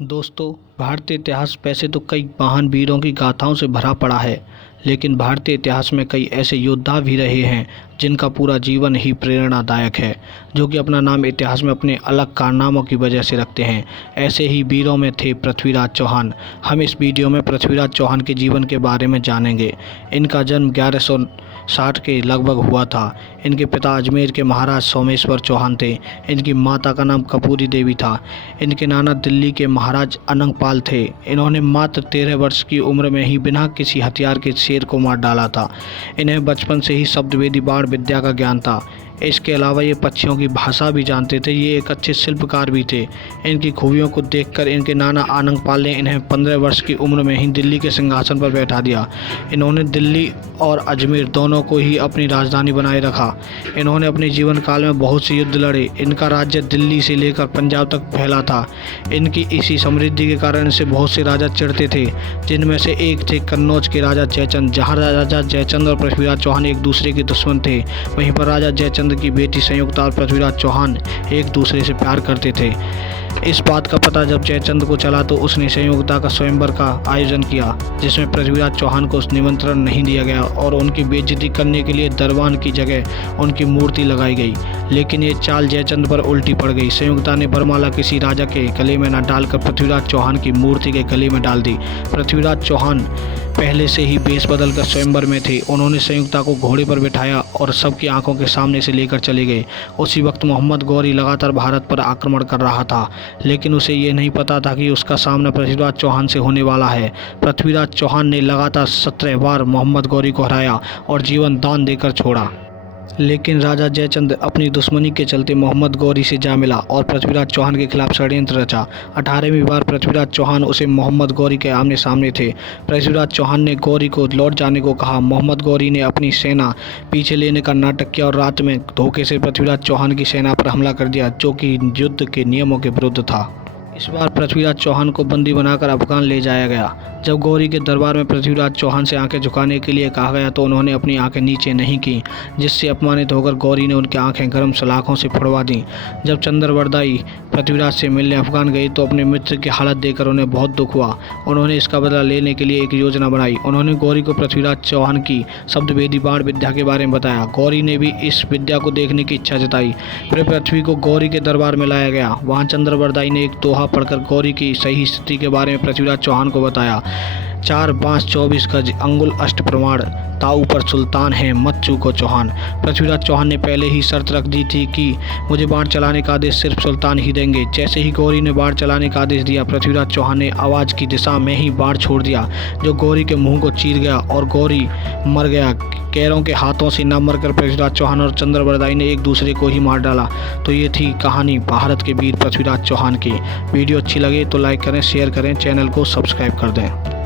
दोस्तों, भारतीय इतिहास वैसे तो कई महान वीरों की गाथाओं से भरा पड़ा है, लेकिन भारतीय इतिहास में कई ऐसे योद्धा भी रहे हैं जिनका पूरा जीवन ही प्रेरणादायक है, जो कि अपना नाम इतिहास में अपने अलग कारनामों की वजह से रखते हैं। ऐसे ही वीरों में थे पृथ्वीराज चौहान। हम इस वीडियो में पृथ्वीराज चौहान के जीवन के बारे में जानेंगे। इनका जन्म 1160 के लगभग हुआ था। इनके पिता अजमेर के महाराज सोमेश्वर चौहान थे। इनकी माता का नाम कपूरी देवी था। इनके नाना दिल्ली के महाराज अनंगपाल थे। इन्होंने मात्र 13 वर्ष की उम्र में ही बिना किसी हथियार के शेर को मार डाला था। इन्हें बचपन से ही शब्दवेदी बाण विद्या का ज्ञान था। इसके अलावा ये पक्षियों की भाषा भी जानते थे। ये एक अच्छे शिल्पकार भी थे। इनकी खूबियों को देखकर इनके नाना आनंगपाल ने इन्हें 15 वर्ष की उम्र में ही दिल्ली के सिंहासन पर बैठा दिया। इन्होंने दिल्ली और अजमेर दोनों को ही अपनी राजधानी बनाए रखा। इन्होंने अपने जीवन काल में बहुत से युद्ध लड़े। इनका राज्य दिल्ली से लेकर पंजाब तक फैला था। इनकी इसी समृद्धि के कारण इनसे बहुत से राजा चिढ़ते थे, जिनमें से एक थे कन्नौज के राजा जयचंद। जहाँ राजा जयचंद और पृथ्वीराज चौहान एक दूसरे के दुश्मन थे, वहीं पर राजा जयचंद की बेटी संयुक्ता और पृथ्वीराज चौहान एक दूसरे से प्यार करते थे। इस बात का पता जब जयचंद को चला तो उसने संयुक्ता का स्वयंवर का आयोजन किया, जिसमें पृथ्वीराज चौहान को निमंत्रण नहीं दिया गया और उनकी बेइज्जती करने के लिए दरबान की जगह उनकी मूर्ति लगाई गई। लेकिन ये चाल जयचंद पर उल्टी पड़ गई। संयुक्ता ने वरमाला किसी राजा के गले में न डालकर पृथ्वीराज चौहान की मूर्ति के गले में डाल दी। पृथ्वीराज चौहान पहले से ही बेस बदलकर स्वयंवर में थे। उन्होंने संयुक्ता को घोड़े पर बिठाया और सबकी आंखों के सामने से लेकर चले गए। उसी वक्त मोहम्मद गौरी लगातार भारत पर आक्रमण कर रहा था, लेकिन उसे ये नहीं पता था कि उसका सामना पृथ्वीराज चौहान से होने वाला है। पृथ्वीराज चौहान ने लगातार 17 बार मोहम्मद गौरी को हराया और जीवन दान देकर छोड़ा। लेकिन राजा जयचंद अपनी दुश्मनी के चलते मोहम्मद गौरी से जा मिला और पृथ्वीराज चौहान के खिलाफ षड्यंत्र रचा। 18वीं बार पृथ्वीराज चौहान उसे मोहम्मद गौरी के आमने सामने थे। पृथ्वीराज चौहान ने गौरी को लौट जाने को कहा। मोहम्मद गौरी ने अपनी सेना पीछे लेने का नाटक किया और रात में धोखे से पृथ्वीराज चौहान की सेना पर हमला कर दिया, जो कि युद्ध के नियमों के विरुद्ध था। इस बार पृथ्वीराज चौहान को बंदी बनाकर अफगान ले जाया गया। जब गौरी के दरबार में पृथ्वीराज चौहान से आंखें झुकाने के लिए कहा गया तो उन्होंने अपनी आंखें नीचे नहीं की, जिससे अपमानित होकर गौरी ने उनकी आंखें गर्म सलाखों से फुड़वा दी। जब चंद्रवरदाई पृथ्वीराज से मिलने अफगान गई तो अपने मित्र की हालत देखकर उन्हें बहुत दुख हुआ। उन्होंने इसका बदला लेने के लिए एक योजना बनाई। उन्होंने गौरी को पृथ्वीराज चौहान की शब्दवेदी बाण विद्या के बारे में बताया। गौरी ने भी इस विद्या को देखने की इच्छा जताई। फिर पृथ्वी को गौरी के दरबार में लाया गया। वहाँ चंद्रवरदाई ने एक दोहा पढ़कर गौरी की सही स्थिति के बारे में पृथ्वीराज चौहान को बताया। 4 बांस 24 गज अंगुल अष्ट प्रमाण, ताऊ पर सुल्तान है मत चूको चौहान। पृथ्वीराज चौहान ने पहले ही शर्त रख दी थी कि मुझे बाण चलाने का आदेश सिर्फ सुल्तान ही देंगे। जैसे ही गौरी ने बाण चलाने का आदेश दिया, पृथ्वीराज चौहान ने आवाज़ की दिशा में ही बाण छोड़ दिया, जो गौरी के मुंह को चीर गया और गौरी मर गया। कैरों के हाथों से न मरकर पृथ्वीराज चौहान और चंद्रवरदाई ने एक दूसरे को ही मार डाला। तो ये थी कहानी भारत के वीर पृथ्वीराज चौहान की। वीडियो अच्छी लगे तो लाइक करें, शेयर करें, चैनल को सब्सक्राइब कर दें।